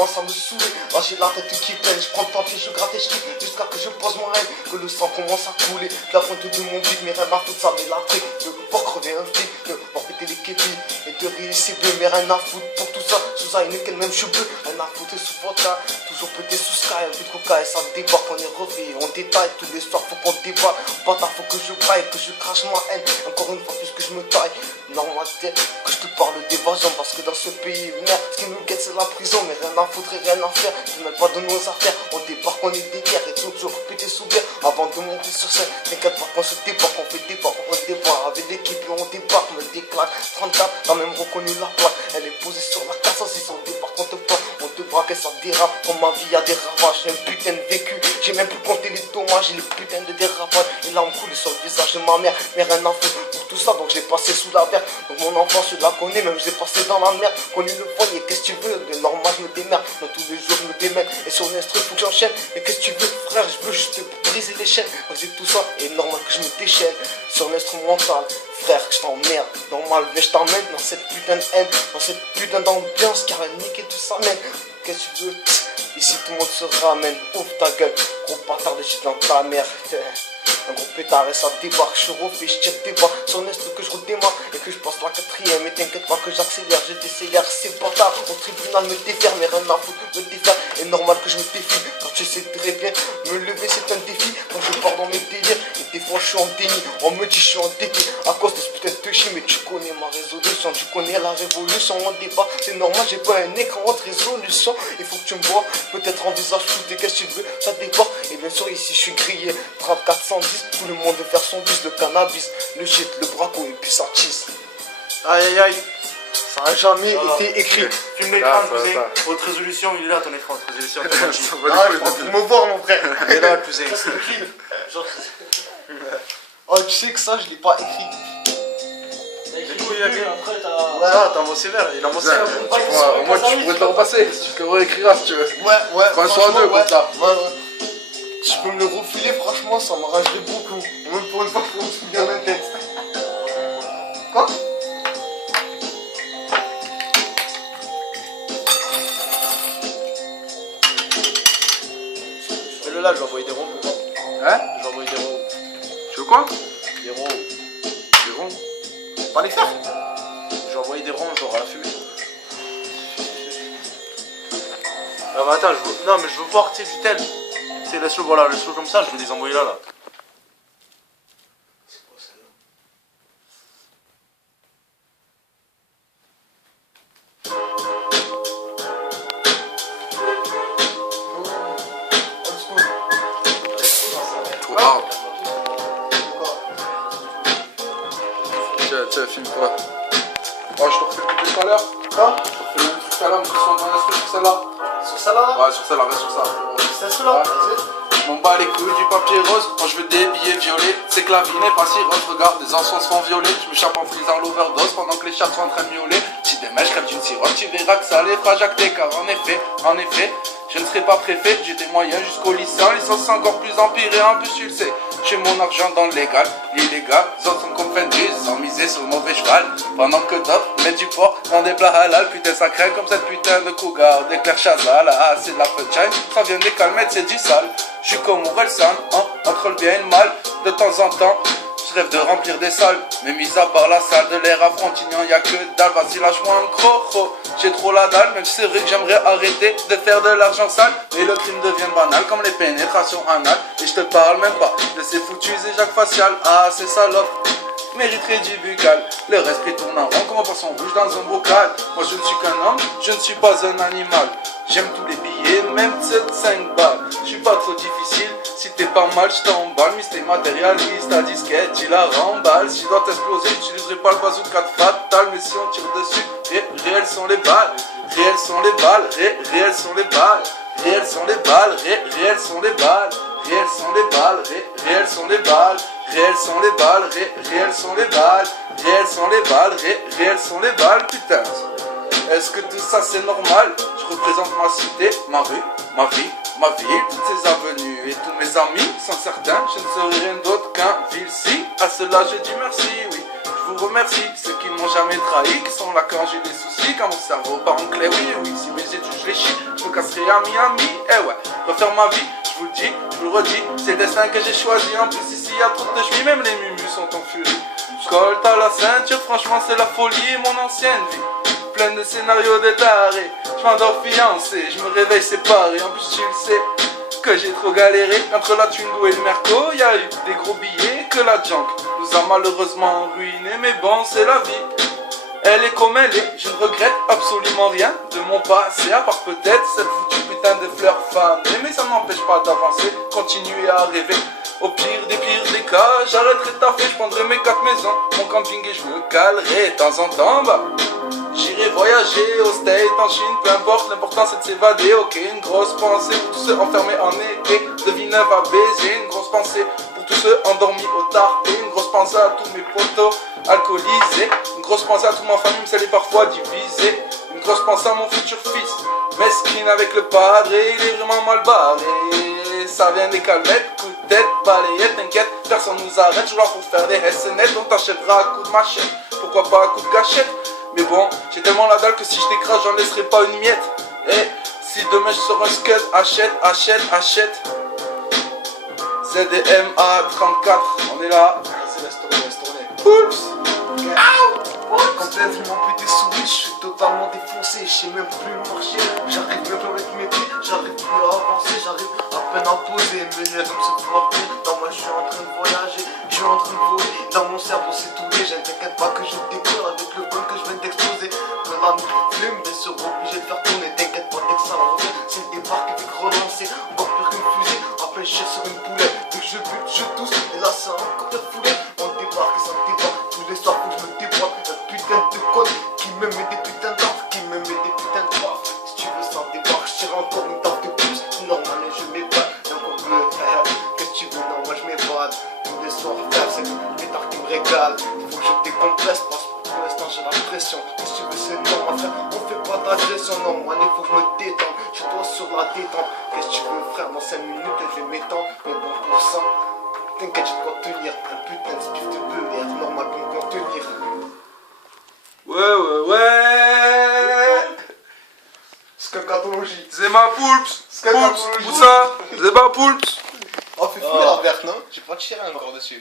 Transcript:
commence à me saouler. Là j'ai la tête qui peine, je prends le papier, je gratte et je lis jusqu'à que je pose ma haine, que le sang commence à couler. La pointe de mon bide, mais rien à foutre, ça m'est la trique. De voir crever un flic, de voir péter les képis et de rire c'est bleu, mais rien à foutre pour tout ça. Sous un nickel, même je suis bleu, rien à foutre sous vodka. Toujours pété sous sky, un peu de coca et ça débarque, on est refait, on détaille. Tous les soirs faut qu'on déballe, bâtard faut que je braille, que je crache ma haine. Encore une fois plus que je me taille. Normal que je te parle d'évasion, parce que dans ce pays, merde, ce qui nous guette c'est la prison. Mais rien à foutre et rien à faire, ne mêle pas de nos affaires. On débarque, on est des guerres et toujours pété sous bière. Avant de monter sur scène, t'inquiète pas qu'on se débarque, on fait débarque, on débarque. Avec l'équipe et on débarque, me déclare 34, t'as même reconnu la plaque. Elle est posée sur la casse, si on débarque, on te prend, on te braque et ça dérape. Comme ma vie a des ravages, j'ai un putain de vécu. J'ai même plus compté les dommages et les putains de dérapages. Et là on coule sur le visage de ma mère, mais rien à foutre pour tout ça, donc j'ai passé sous la verre. Donc mon enfance je la connais, même j'ai passé dans la merde. Connu le foyer, qu'est-ce que tu veux? De normal je me démerde, dans tous les jours je me démène. Et sur l'instru faut que j'enchaîne. Mais qu'est-ce que tu veux frère? Je veux juste briser les chaînes. Donc j'ai tout ça, et normal que je me déchaîne. Sur l'instrumental, frère que je t'emmerde. Normal, mais je t'emmène dans cette putain de haine, dans cette putain d'ambiance, car elle nique et tout ça mène. Qu'est-ce que tu veux? Ici tout le monde se ramène, ouvre ta gueule, gros bâtard de shit dans ta mère. Un gros pétard et ça débarque, je refais, je tire des bas sur l'instru que je redémarre et que je passe la quatrième. Et t'inquiète pas que j'accélère, je décélère, c'est bâtard. Au tribunal me défaire, mais rien à foutre, me défaire. Et normal que je me défie, quand tu sais très bien me lever c'est un défi. Quand je pars dans mes délires, et des fois je suis en déni, on me dit je suis endetté à cause de ce putain de péché. Mais tu connais ma résolution, tu connais la révolution, on débat, c'est normal, j'ai pas un écran de résolution. Il faut que tu me vois, peut-être en visage flouté, qu'est-ce que tu veux, ça débarque. Et bien sûr ici je suis grillé, 3410, tout le monde veut faire son bis, le cannabis, le shit, le braco et puis ça tisse. Aïe aïe aïe, ça a jamais été écrit. Filme l'écran, cousin. Haute résolution, il est là ton écran, haute résolution. Pour me voir mon frère. Il est là, cousin. Oh tu sais que ça je l'ai pas écrit. Après t'as un mot sévère, il a un mot sévère. Au moins tu pourrais te le repasser, tu te le réécriras si tu veux. Ouais, Prends un à deux comme ça. Ouais. Si je peux me le refiler, franchement, ça m'arrangerait beaucoup. Même pour une fois, je me souviens d'un texte. Quoi? Fais-le là, je vais envoyer des ronds pour moi. Hein? Je vais envoyer des ronds. Tu veux quoi? Des ronds. Des ronds? Pas les faire? Je vais envoyer des ronds, genre à la fumée. Ah bah attends, non mais je veux voir, tu sais, du tel. Tu sais, laisse-le, voilà, laisse-le comme ça, je vais les envoyer là. C'est quoi celle-là? Trop hard. Tiens, filme toi. Oh, je te refais le truc tout à l'heure. Quoi? Je te refais le même truc tout à l'heure, mais sur ton instru, sur celle-là. Sur ça là? Ouais, sur celle-là, reste sur ça. C'est celle-là? Ouais. Je m'en bats les couilles du papier rose, quand je veux des billets violets. C'est que la vie n'est pas si rose, regarde, des enfants se font violer. Je me chape en frisant l'overdose pendant que les chats sont en train de miauler. Si des mèches crèvent d'une sirote, tu verras que ça les fera jacter. Car en effet, je ne serai pas préfet. J'ai des moyens jusqu'au lycée, en licence c'est encore plus empiré, un peu tu le sais. J'ai mon argent dans le légal, l'illégal, les autres sont confondus, sans miser sur le mauvais cheval. Pendant que d'autres mettent du porc dans des plats halal, putain ça craint comme cette putain de cougar, d'éclair chazal, ah c'est de la punchline, ça vient des calmettes, c'est du sale. Je suis comme Orelsan, entre le bien et le mal, de temps en temps, je rêve de remplir des salles, mais mis à part la salle de l'air à Frontignan, y'a que dalle, vas-y lâche-moi un croc, j'ai trop la dalle, même si c'est vrai que j'aimerais arrêter de faire de l'argent sale, mais le crime devient banal comme les pénétrations anales, et je te parle même pas de ces foutus éjacs faciales, ah c'est salope, mériterait du buccal, le reste qui tourne en rond comme un poisson rouge dans un bocal, moi je ne suis qu'un homme, je ne suis pas un animal, j'aime tous les billets, même 5 balles, je suis pas trop difficile, si t'es pas mal je t'emballe, mais si t'es matérialiste, ta disquette tu la remballes, si je dois t'exploser j'utiliserai pas le bazooka fatal, mais si on tire dessus, réelles sont les balles, réelles sont les balles, réelles sont les balles, réelles sont les balles, réelles sont les balles, réelles sont les balles, réelles sont les balles, réelles sont les balles, réelles sont les balles, réelles sont les balles, réelles sont les balles, putain. Est-ce que tout ça c'est normal? Je représente ma cité, ma rue, ma vie, ma ville, toutes ces avenues et tous mes amis sont certains, je ne serai rien d'autre qu'un vil si. À cela je dis merci, oui. je vous remercie. Ceux qui ne m'ont jamais trahi, qui sont là quand j'ai des soucis, quand mon cerveau part en clé, oui, oui, si mes études je les chie, je me casserai à Miami, eh ouais, refaire ma vie, je vous le dis, je vous le redis, c'est le destin que j'ai choisi, en plus ici y a trop de chemin, même les mumus sont en furie. Colte à la ceinture, franchement c'est la folie, mon ancienne vie, pleine de scénarios de tarés, je m'endors fiancé, je me réveille séparé, en plus tu le sais, que j'ai trop galéré, entre la Twingo et le Merco, y a eu des gros billets, que la junk nous a malheureusement ruinés, mais bon c'est la vie. Elle est comme elle est, je ne regrette absolument rien de mon passé, à part peut-être cette foutue putain de fleurs fanées. Mais ça ne m'empêche pas d'avancer, continuer à rêver. Au pire des cas, j'arrêterai de taffer, je prendrai mes 4 maisons, mon camping et je me calerai de temps en temps, bah. J'irai voyager au States, en Chine, peu importe, l'important c'est de s'évader, ok. Une grosse pensée pour tous ceux enfermés en été, de Villeneuve à Béziers. Une grosse pensée pour tous ceux endormis au tarté. Une grosse pensée à tous mes potos alcoolisés. Une grosse pensée à toute ma famille, mais celle est parfois divisée. Une grosse pensée à mon futur fils, mesquine avec le padre, il est vraiment mal barré. Ça vient des calmettes, coup de tête, balayette, t'inquiète, personne nous arrête, je pour faire des SNL, on t'achètera à coup de machette, pourquoi pas à coup de gâchette. Mais bon, j'ai tellement la dalle que si je t'écrase, j'en laisserai pas une miette. Et si demain je sors un scud, achète. ZDMA 34, on est là. Vas-y, laisse tourner. Oups. Complètement pété sous je suis totalement défoncé, je sais même plus marcher, j'arrive même plus avec mes pieds, j'arrive plus à avancer, j'arrive à peine à poser, mes rêves se frapper, dans moi je suis en train de voyager, je suis en train de voler, dans mon cerveau c'est tourné, je ne t'inquiète pas que je décolle avec le gun que je viens d'exploser, que la flume, bien sûr obligé de faire tourner, t'inquiète pas dès que ça revient, c'est le départ qui fait relancer, encore plus qu'une fusée, à peine je sur une poulette, dès que je bute, je tousse, et là c'est encore refoulé, on débarque et ça débarque, tous les soirs où je me déboîte, putain de code qui me met des putains d'armes, qui me met des putains de baffes. Si tu veux ça débarque, je tire encore une tarte de plus. Normal, je m'ébade, et encore bleu. Qu'est-ce que tu veux? Non, moi je m'ébade. Tous les soirs, frère, c'est le pétard qui me régale. Faut que je décompresse parce que pour l'instant j'ai la pression. Qu'est-ce que tu veux? C'est normal, frère. On fait pas d'agression, non, moi il faut que je me détende. Je dois sur la détente. Qu'est-ce que tu veux, frère? Dans 5 minutes, je vais m'étendre. Mais bon, pour ça, t'inquiète, je dois tenir. Un putain de spiff de bleu, et être normal pour me contenir. Ouais. Scacatologie. C'est ma poulps. Scacatologie. Où ça? C'est ma poulps. Oh, fais fouiller la verte, non? J'ai pas tiré encore dessus.